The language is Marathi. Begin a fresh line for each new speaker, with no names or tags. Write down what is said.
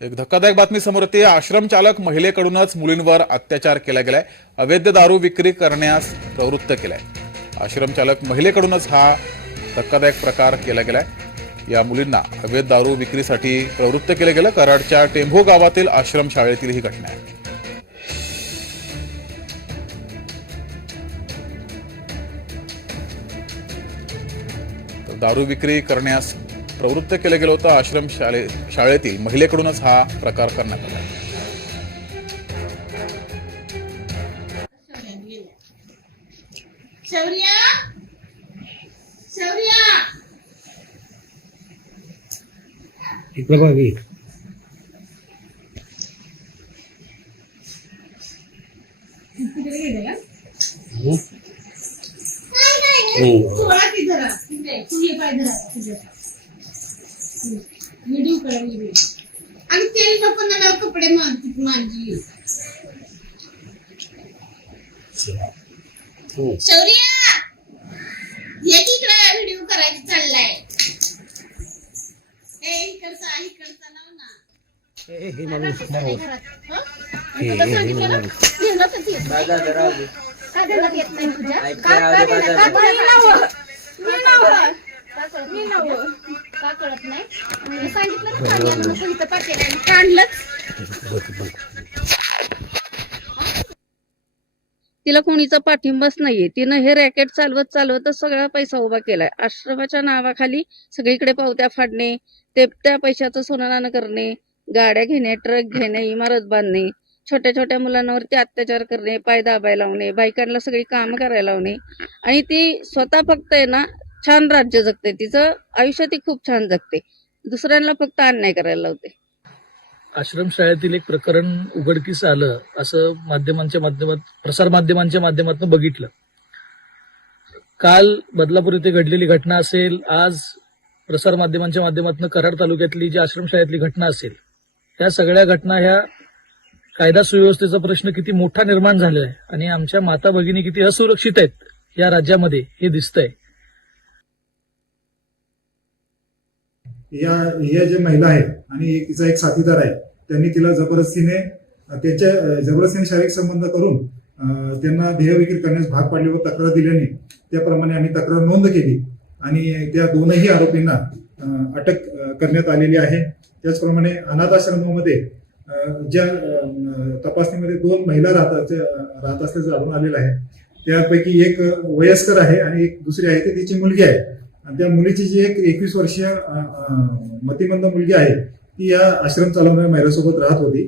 एक धक्कादायक बातमी समोर येते. आश्रम चालक महिलेकडूनच मुलींवर अत्याचार केला गेलाय. अवैध दारू विक्री करण्यास प्रवृत्त केलाय. आश्रम चालक महिलेकडूनच हा धक्कादायक प्रकार केला गेलाय. या मुलींना अवैध दारू विक्रीसाठी प्रवृत्त केलं गेलं. कराडच्या टेंभो गावातील आश्रम शाळेतील ही घटना आहे. तर दारू विक्री करण्यास प्रवृत्त केलं गेलं होतं आश्रम शाळे शाळेतील महिलेकडूनच हा प्रकार करण्यात आला.
शौर्या! शौर्या!
ही.
व्हिडिओ करा व्हिडिओ आणि तेल नको ना. कपडे मारतील माझी
हं.
शौर्या ये की इकडे व्हिडिओ करायचा चाललाय ए इकडचा इकडचा लाव ना
ए, ए, हे?
मी नवं. मी नवं. का कळत नाही? सांगितलं ना इथं पातेलं आहे.
तिला कोणीचा पाठिंबाच नाहीये. तिनं हे रॅकेट चालवत चालवतच सगळा पैसा उभा केलाय. आश्रमाच्या नावाखाली सगळीकडे पावत्या फाडणे ते त्या पैशाचं सोनं करणे गाड्या घेणे ट्रक घेणे इमारत बांधणे छोट्या छोट्या मुलांवरती अत्याचार करणे पाय दाबायला लावणे बायकांना सगळी कामं करायला लावणे. आणि ती स्वतः फक्त आहे ना छान राज्य जगते तिचं आयुष्य ती खूप छान जगते. दुसऱ्यांना फक्त अन्याय करायला लावते.
आश्रमशाळेतील एक प्रकरण उघडकीस आलं असं माध्यमांच्या माध्यमात प्रसार माध्यमांच्या माध्यमातून बघितलं. काल बदलापूर येथे घडलेली घटना असेल आज प्रसार माध्यमांच्या माध्यमातून कराड तालुक्यातली जी आश्रमशाळेतली घटना असेल त्या सगळ्या घटना ह्या कायदा सुव्यवस्थेचा प्रश्न किती मोठा निर्माण झालेला आहे आणि आमच्या माता भगिनी किती असुरक्षित आहेत या राज्यामध्ये हे दिसतंय.
या या ज्या महिला आहेत आणि तिचा एक साथीदार आहे त्यांनी तिला जबरदस्तीने त्याच्या त्यांच्या जबरदस्तीने शारीरिक संबंध करून त्यांना देह विक्री करण्यास भाग पाडले व तक्रार दिल्याने त्याप्रमाणे आम्ही तक्रार नोंद केली आणि त्या दोनही आरोपींना अटक करण्यात आलेली आहे. त्याचप्रमाणे अनाथ आश्रमामध्ये ज्या तपासणीमध्ये दोन महिला राहतात राहत असल्याचं आढळून आलेलं आहे. त्यापैकी एक वयस्कर आहे आणि एक दुसरी आहे ती तिची मुलगी आहे. आणि त्या मुलीची जी एक एकवीस वर्षीय मतिमंद मुलगी आहे ती या आश्रम चालवणाऱ्या महिलासोबत राहत होती.